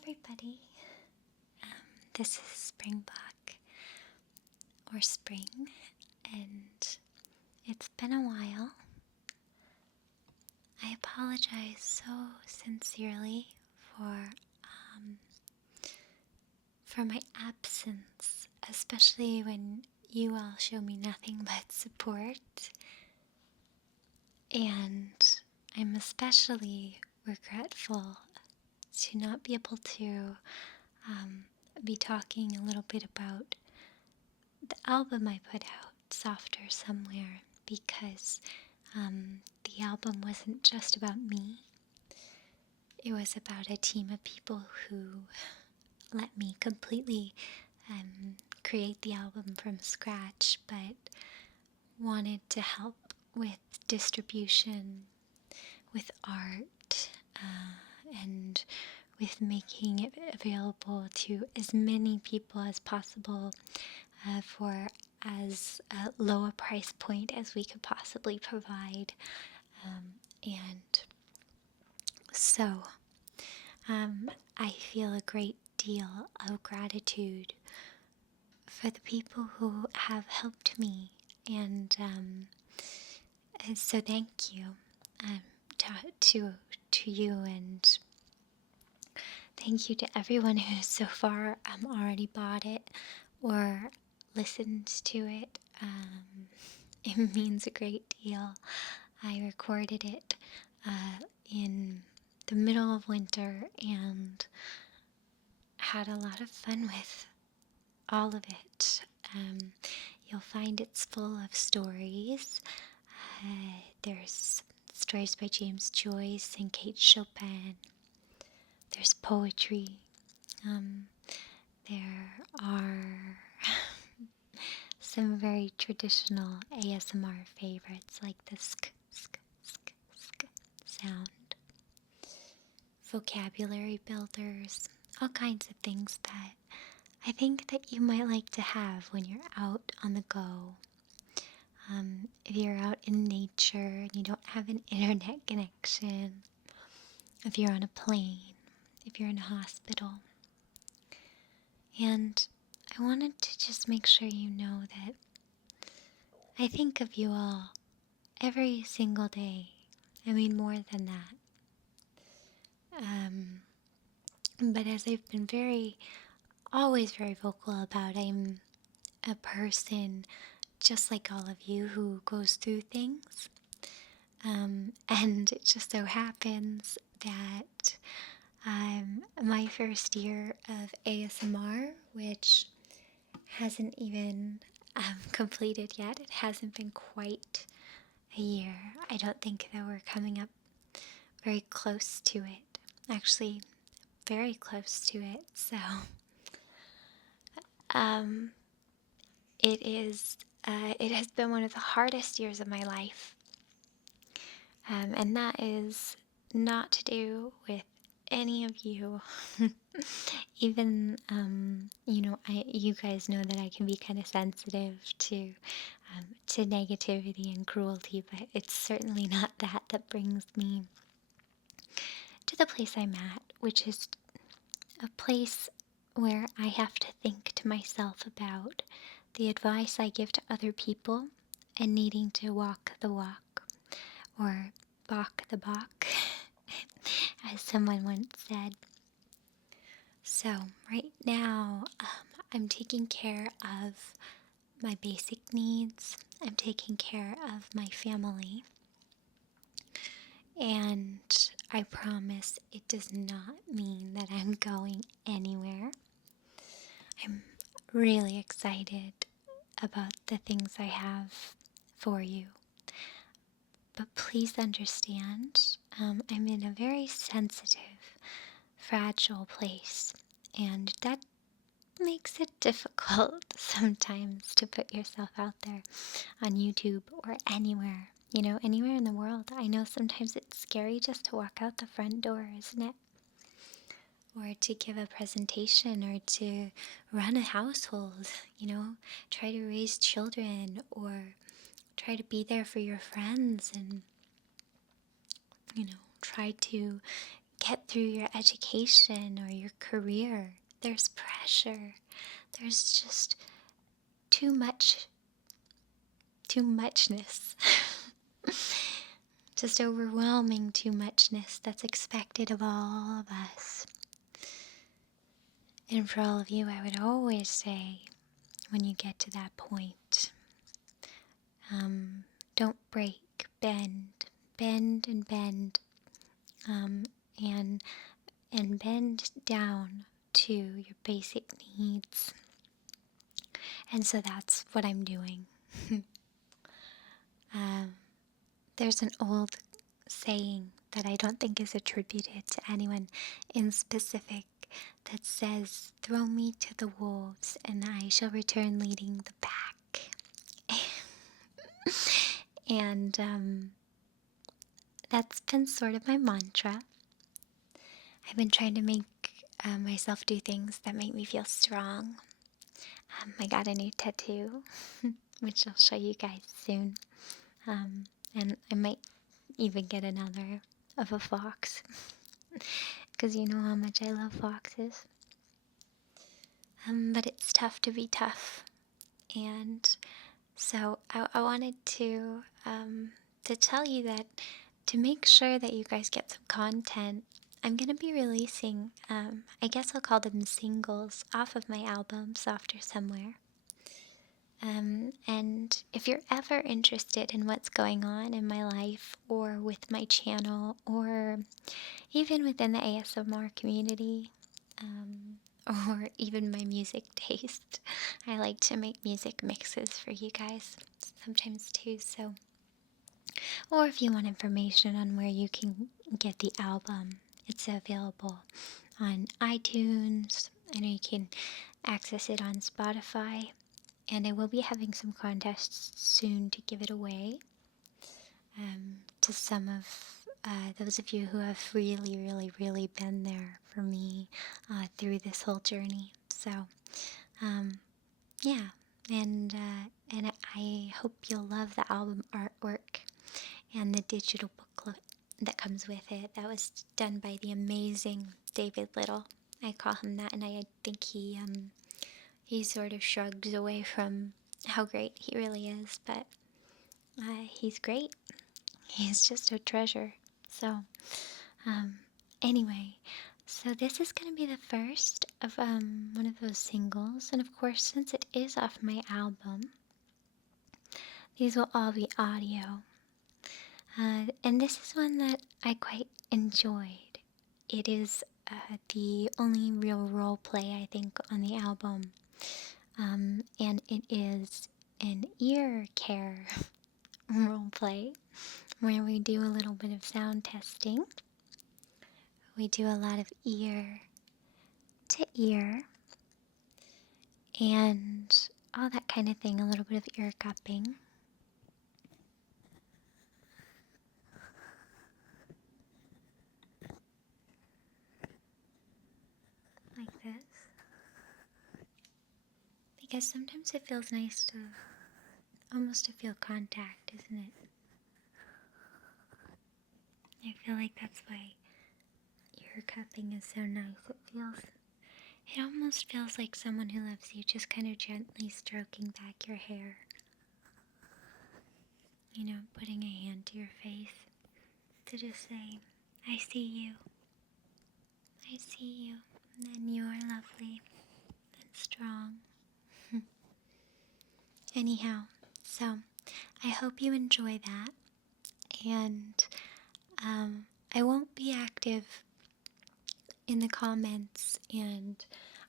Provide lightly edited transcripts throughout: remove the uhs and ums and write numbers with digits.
everybody. This is Springbok or Spring, and it's been a while. I apologize so sincerely for my absence, especially when you all show me nothing but support. And I'm especially regretful to not be able to be talking a little bit about the album I put out, Softer Somewhere, because the album wasn't just about me. It was about a team of people who let me completely create the album from scratch, but wanted to help with distribution, with art, and with making it available to as many people as possible for as low a price point as we could possibly provide. And so I feel a great deal of gratitude for the people who have helped me, and so thank you to you, and thank you to everyone who so far already bought it or listened to it. It means a great deal. I recorded it in the middle of winter and had a lot of fun with all of it. You'll find it's full of stories. There's stories by James Joyce and Kate Chopin. There's poetry. There are some very traditional ASMR favorites like the sk, sk, sk, sk sound. Vocabulary builders, all kinds of things that I think that you might like to have when you're out on the go. If you're out in nature and you don't have an internet connection, if you're on a plane, if you're in a hospital. And I wanted to just make sure you know that I think of you all every single day. I mean, more than that. But as I've been always very vocal about, I'm a person just like all of you who goes through things. And it just so happens that my first year of ASMR, which hasn't even completed yet, it hasn't been quite a year. I don't think that we're coming up very close to it. Actually, very close to it. So, it has been one of the hardest years of my life. And that is not to do with any of you. Even, you guys know that I can be kind of sensitive to negativity and cruelty, but it's certainly not that brings me to the place I'm at, which is a place where I have to think to myself about the advice I give to other people and needing to walk the walk, or balk the balk, as someone once said. So right now, I'm taking care of my basic needs. I'm taking care of my family. And I promise it does not mean that I'm going anywhere. I'm really excited about the things I have for you. But please understand, I'm in a very sensitive, fragile place, and that makes it difficult sometimes to put yourself out there on YouTube or anywhere, anywhere in the world. I know sometimes it's scary just to walk out the front door, isn't it? Or to give a presentation, or to run a household, try to raise children, or try to be there for your friends, and try to get through your education or your career. There's pressure. There's just too muchness. Just overwhelming too muchness that's expected of all of us. And for all of you, I would always say, when you get to that point, don't break, bend and bend, um, and bend down to your basic needs. And so that's what I'm doing. There's an old saying that I don't think is attributed to anyone in specific that says, "Throw me to the wolves and I shall return leading the pack." And that's been sort of my mantra. I've been trying to make myself do things that make me feel strong. I got a new tattoo, which I'll show you guys soon. And I might even get another of a fox, because you know how much I love foxes. But it's tough to be tough, and so I wanted to tell you that to make sure that you guys get some content, I'm going to be releasing, I guess I'll call them singles, off of my album, Softer Somewhere. And if you're ever interested in what's going on in my life or with my channel or even within the ASMR community, or even my music taste, I like to make music mixes for you guys sometimes too. So, or if you want information on where you can get the album, it's available on iTunes. I know you can access it on Spotify, and I will be having some contests soon to give it away to some of those of you who have really been there for me through this whole journey. So, yeah, and I hope you'll love the album artwork and the digital booklet that comes with it. That was done by the amazing David Little. I call him that, and I think he sort of shrugs away from how great he really is, but he's great. He's just a treasure. So, anyway, so this is going to be the first of one of those singles, and of course, since it is off my album, these will all be audio. And this is one that I quite enjoyed. It is the only real role play, I think, on the album. And it is an ear care role play where we do a little bit of sound testing. We do a lot of ear to ear and all that kind of thing, a little bit of ear cupping. Like this. Because sometimes it feels nice to almost to feel contact, isn't it? I feel like that's why ear cupping is so nice. It almost feels like someone who loves you just kind of gently stroking back your hair. You know, putting a hand to your face to just say, I see you. I see you. And you are lovely and strong. Anyhow, so I hope you enjoy that. And I won't be active in the comments, and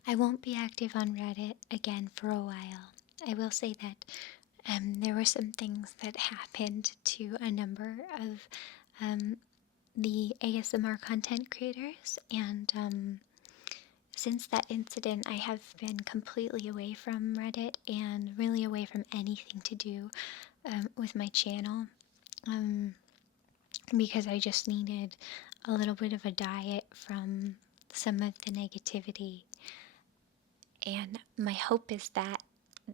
I won't be active on Reddit again for a while. I will say that there were some things that happened to a number of the ASMR content creators, and since that incident, I have been completely away from Reddit and really away from anything to do with my channel, because I just needed a little bit of a diet from some of the negativity. And my hope is that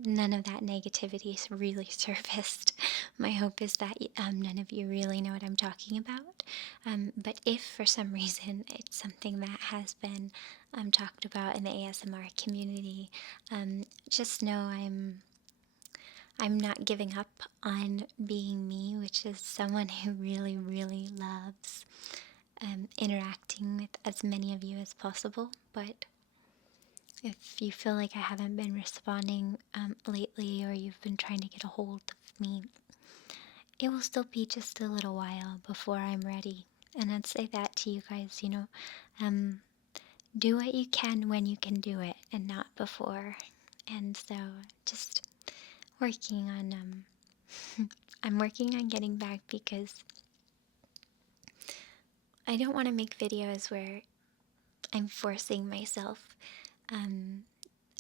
none of that negativity is really surfaced. My hope is that none of you really know what I'm talking about. But if for some reason it's something that has been talked about in the ASMR community, just know I'm not giving up on being me, which is someone who really, really loves interacting with as many of you as possible. But if you feel like I haven't been responding lately, or you've been trying to get a hold of me, it will still be just a little while before I'm ready. And I'd say that to you guys, um, do what you can when you can do it and not before. And so just working on, I'm working on getting back because I don't want to make videos where I'm forcing myself um,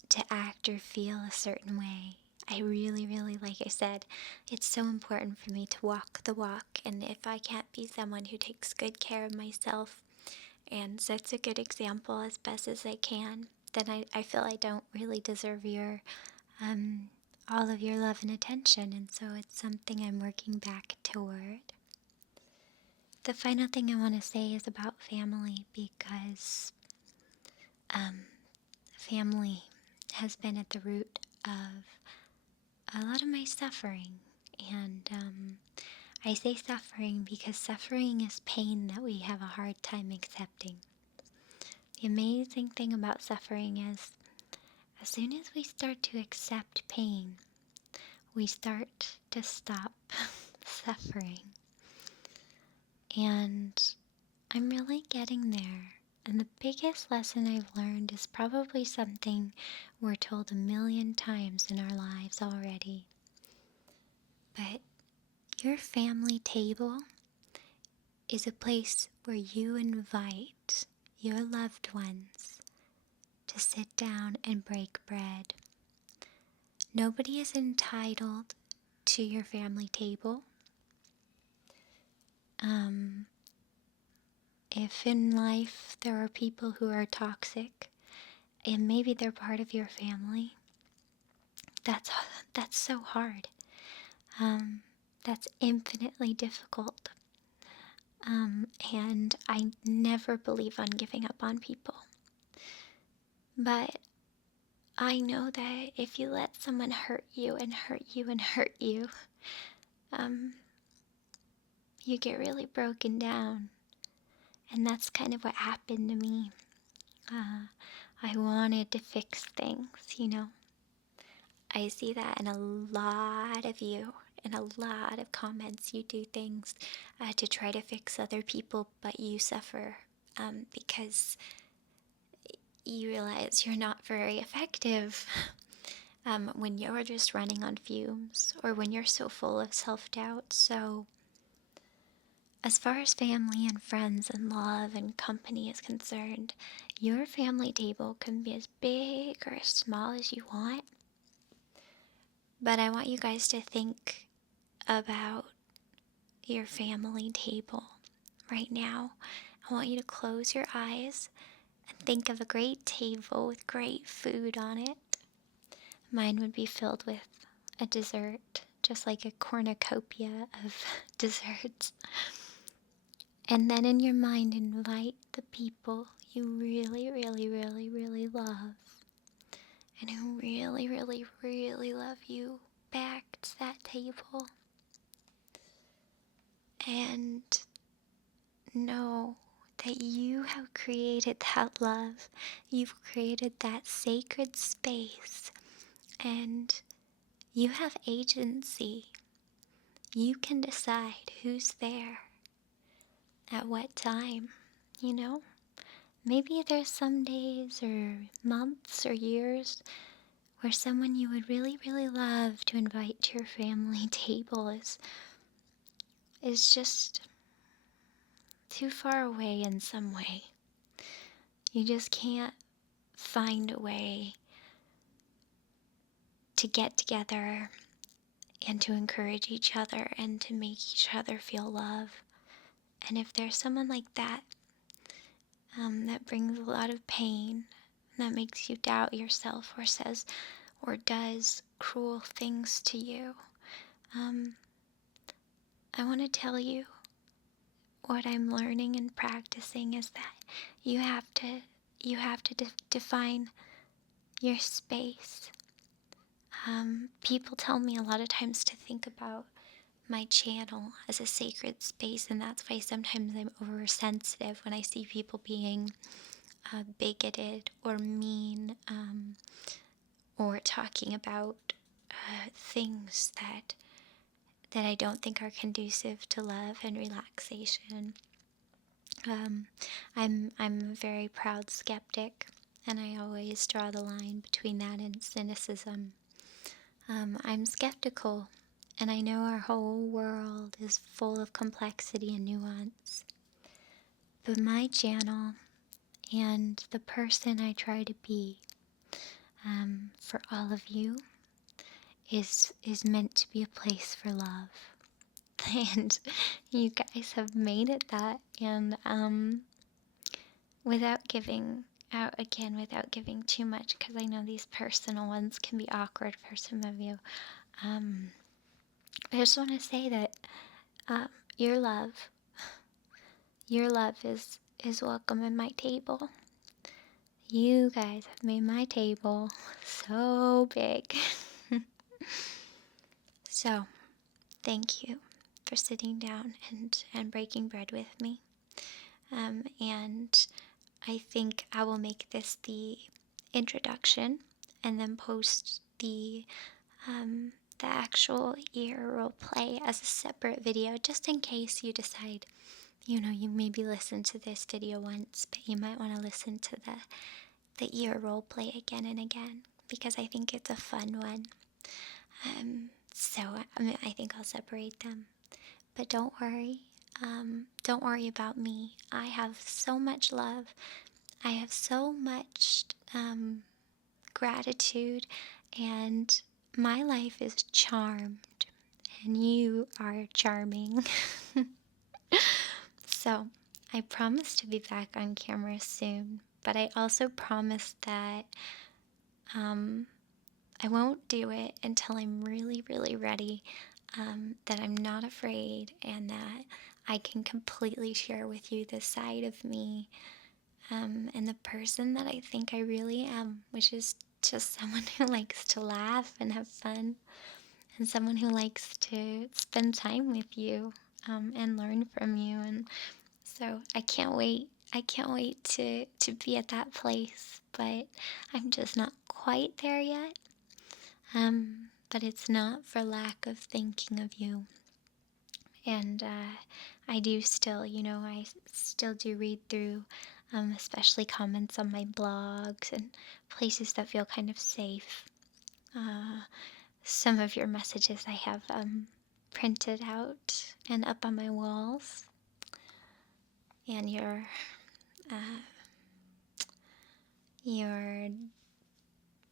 to act or feel a certain way. I really, really, like I said, it's so important for me to walk the walk. And if I can't be someone who takes good care of myself and sets a good example as best as I can, then I feel I don't really deserve your, all of your love and attention. And so it's something I'm working back toward. The final thing I want to say is about family, because family has been at the root of a lot of my suffering. And I say suffering because suffering is pain that we have a hard time accepting. The amazing thing about suffering is, as soon as we start to accept pain, we start to stop suffering. And I'm really getting there. And the biggest lesson I've learned is probably something we're told a million times in our lives already. But your family table is a place where you invite your loved ones to sit down and break bread. Nobody is entitled to your family table. If in life there are people who are toxic, and maybe they're part of your family, that's so hard. That's infinitely difficult. And I never believe on giving up on people. But I know that if you let someone hurt you and hurt you and hurt you, you get really broken down. And that's kind of what happened to me. I wanted to fix things, I see that in a lot of you, in a lot of comments. You do things to try to fix other people, but you suffer because you realize you're not very effective when you're just running on fumes, or when you're so full of self-doubt. So as far as family and friends and love and company is concerned, your family table can be as big or as small as you want. But I want you guys to think about your family table right now. I want you to close your eyes and think of a great table with great food on it. Mine would be filled with a dessert, just like a cornucopia of desserts. And then in your mind, invite the people you really, really, really, really love, and who really, really, really love you, back to that table. And know that you have created that love. You've created that sacred space, and you have agency. You can decide who's there at what time, Maybe there's some days or months or years where someone you would really, really love to invite to your family table is just too far away in some way. You just can't find a way to get together and to encourage each other and to make each other feel love. And if there's someone like that, that brings a lot of pain, that makes you doubt yourself, or does cruel things to you, um, I want to tell you what I'm learning and practicing is that you have to define your space. People tell me a lot of times to think about my channel as a sacred space, and that's why sometimes I'm oversensitive when I see people being bigoted or mean, or talking about things that I don't think are conducive to love and relaxation. Um, I'm a very proud skeptic, and I always draw the line between that and cynicism. I'm skeptical, and I know our whole world is full of complexity and nuance. But my channel and the person I try to be, for all of you, is meant to be a place for love. And you guys have made it that. And without giving out again, without giving too much, because I know these personal ones can be awkward for some of you. I just want to say that um, your love, your love is welcome in my table. You guys have made my table so big. So, thank you for sitting down and breaking bread with me. And I think I will make this the introduction and then post the actual ear role play as a separate video, just in case you decide, you maybe listened to this video once, but you might want to listen to the ear role play again and again, because I think it's a fun one. So I think I'll separate them. But don't worry. Don't worry about me. I have so much love. I have so much gratitude, and my life is charmed, and you are charming. So, I promise to be back on camera soon, but I also promise that I won't do it until I'm really, really ready, that I'm not afraid, and that I can completely share with you this side of me, and the person that I think I really am, which is just someone who likes to laugh and have fun, and someone who likes to spend time with you, and learn from you. And so I can't wait. I can't wait to be at that place, but I'm just not quite there yet. But it's not for lack of thinking of you. And I do still, I still do read through, especially comments on my blogs and places that feel kind of safe. Some of your messages I have printed out and up on my walls. And you're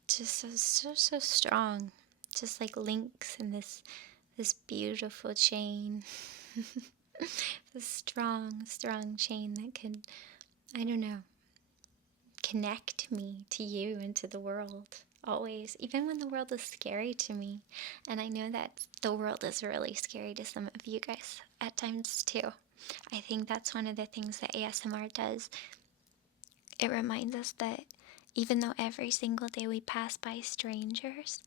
just so strong, just like links in this beautiful chain. This strong chain that can, I don't know, connect me to you and to the world always, even when the world is scary to me. And I know that the world is really scary to some of you guys at times too. I think that's one of the things that ASMR does. It reminds us that even though every single day we pass by strangers,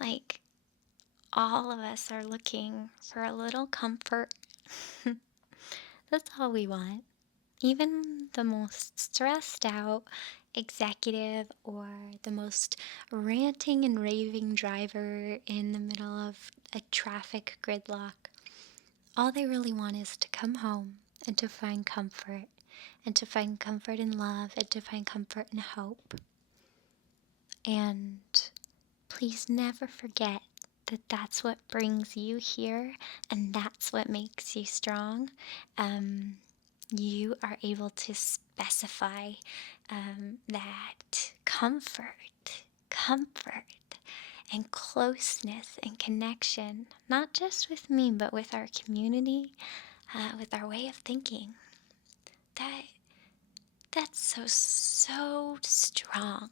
like, all of us are looking for a little comfort. That's all we want. Even the most stressed out executive or the most ranting and raving driver in the middle of a traffic gridlock, all they really want is to come home and to find comfort, and to find comfort in love, and to find comfort in hope. And please never forget that that's what brings you here, and that's what makes you strong. You are able to specify that comfort, and closeness and connection, not just with me, but with our community, with our way of thinking. That's so strong.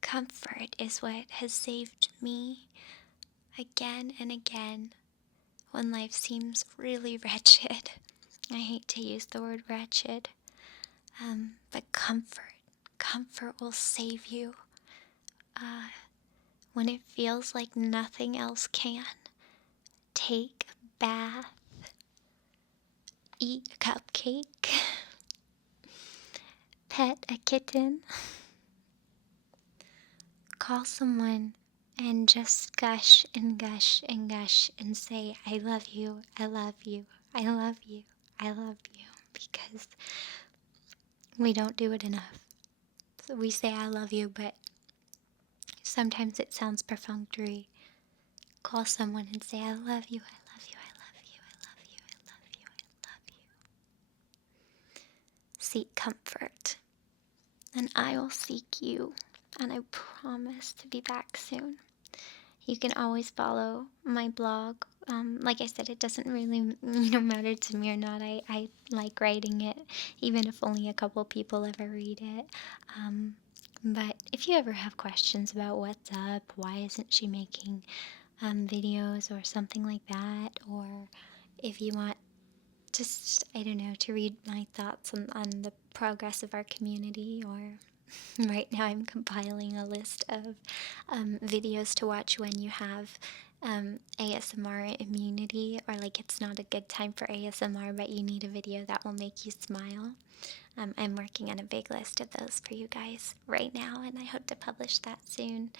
Comfort is what has saved me again and again when life seems really wretched. I hate to use the word wretched, but comfort will save you when it feels like nothing else can. Take a bath, eat a cupcake, pet a kitten, call someone and just gush and gush and gush and say, I love you, I love you, I love you, I love you, because we don't do it enough. So we say I love you, but sometimes it sounds perfunctory. Call someone and say, I love you, I love you, I love you, I love you, I love you, I love you. Seek comfort, and I will seek you, and I promise to be back soon. You can always follow my blog. Like I said, it doesn't really matter to me or not. I like writing it, even if only a couple people ever read it. But if you ever have questions about what's up, why isn't she making videos or something like that, or if you want just, I don't know, to read my thoughts on the progress of our community, or right now I'm compiling a list of videos to watch when you have ASMR immunity, or like it's not a good time for ASMR but you need a video that will make you smile. I'm working on a big list of those for you guys right now, and I hope to publish that soon.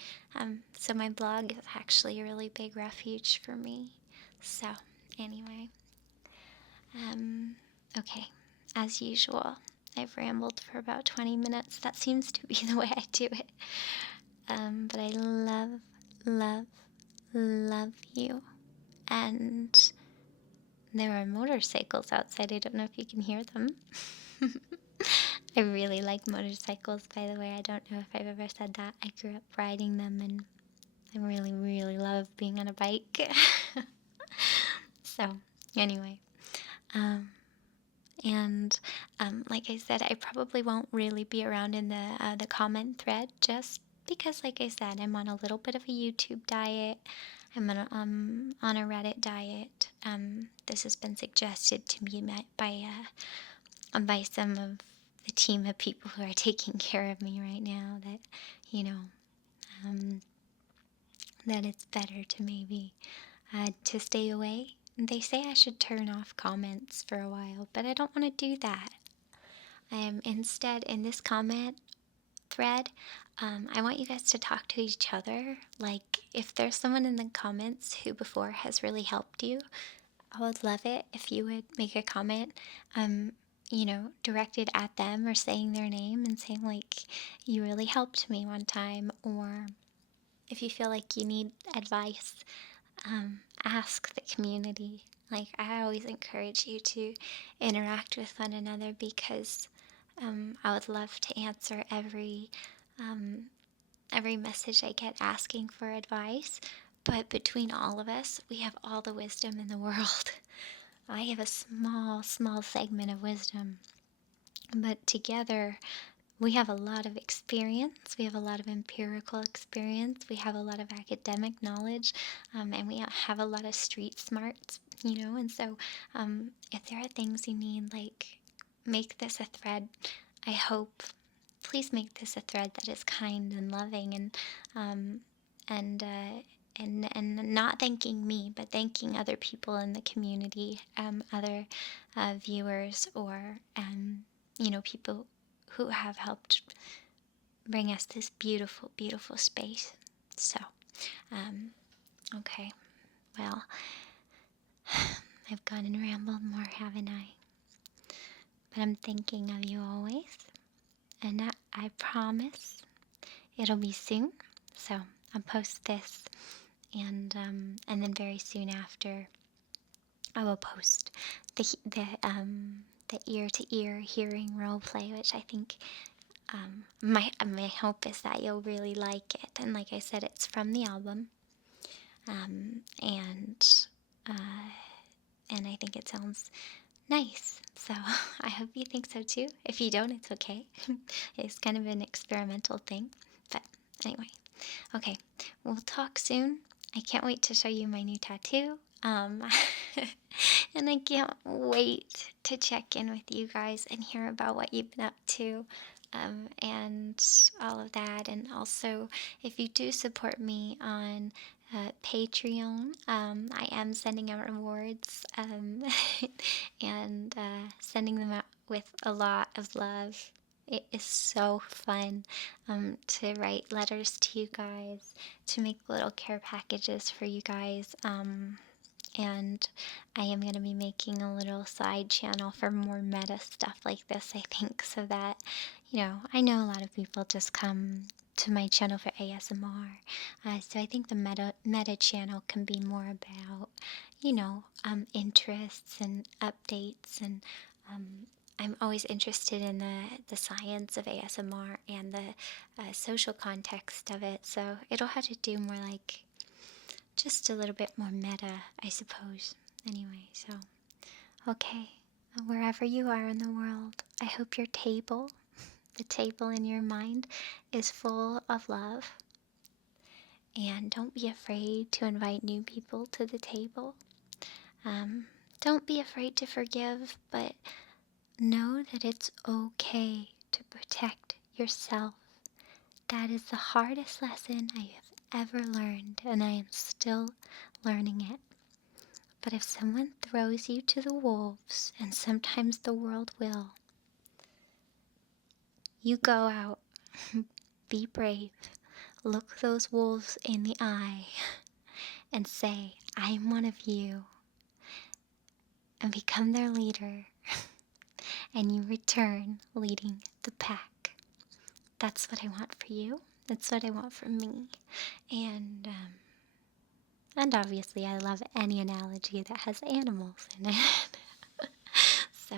So my blog is actually a really big refuge for me. So anyway, okay, as usual, I've rambled for about 20 minutes. That seems to be the way I do it. But I love, love, love you. And there are motorcycles outside. I don't know if you can hear them. I really like motorcycles, by the way. I don't know if I've ever said that. I grew up riding them, and I really, really love being on a bike. So, anyway. And like I said, I probably won't really be around in the comment thread, just because, like I said, I'm on a little bit of a YouTube diet. I'm on a Reddit diet. This has been suggested to me by some of the team of people who are taking care of me right now. That that it's better to maybe to stay away. They say I should turn off comments for a while, but I don't want to do that. Instead, in this comment thread, I want you guys to talk to each other. Like, if there's someone in the comments who before has really helped you, I would love it if you would make a comment, directed at them, or saying their name and saying, like, you really helped me one time, or if you feel like you need advice, ask the community. Like, I always encourage you to interact with one another, because I would love to answer every message I get asking for advice. But between all of us, we have all the wisdom in the world. I have a small, small segment of wisdom, but together we have a lot of experience. We have a lot of empirical experience. We have a lot of academic knowledge, and we have a lot of street smarts, And so, if there are things you need, like, make this a thread. I hope, please make this a thread that is kind and loving, and not thanking me, but thanking other people in the community, other viewers, or people who have helped bring us this beautiful, beautiful space. So, okay, well, I've gone and rambled more, haven't I? But I'm thinking of you always, and I promise it'll be soon. So I'll post this, and then very soon after, I will post the ear to ear hearing role play, which I think my hope is that you'll really like it. And like I said, it's from the album, and I think it sounds nice. So I hope you think so too. If you don't, it's okay. It's kind of an experimental thing, but Anyway, okay, we'll talk soon. I can't wait to show you my new tattoo. And I can't wait to check in with you guys and hear about what you've been up to, and all of that. And also, if you do support me on Patreon, I am sending out rewards, and sending them out with a lot of love. It is so fun, to write letters to you guys, to make little care packages for you guys. And I am going to be making a little side channel for more meta stuff like this, I think, so that, I know a lot of people just come to my channel for ASMR. So I think the meta channel can be more about, interests and updates. And um, I'm always interested in the science of ASMR and the social context of it. So it'll have to do more like just a little bit more meta, I suppose. Anyway, so, okay, wherever you are in the world, I hope your table, the table in your mind, is full of love. And don't be afraid to invite new people to the table. Don't be afraid to forgive, but know that it's okay to protect yourself. That is the hardest lesson I have ever learned, and I am still learning it. But if someone throws you to the wolves, and sometimes the world will, you go out, be brave, look those wolves in the eye, and say, I'm one of you, and become their leader, and you return leading the pack. That's what I want for you. That's what I want for me. And obviously I love any analogy that has animals in it. So,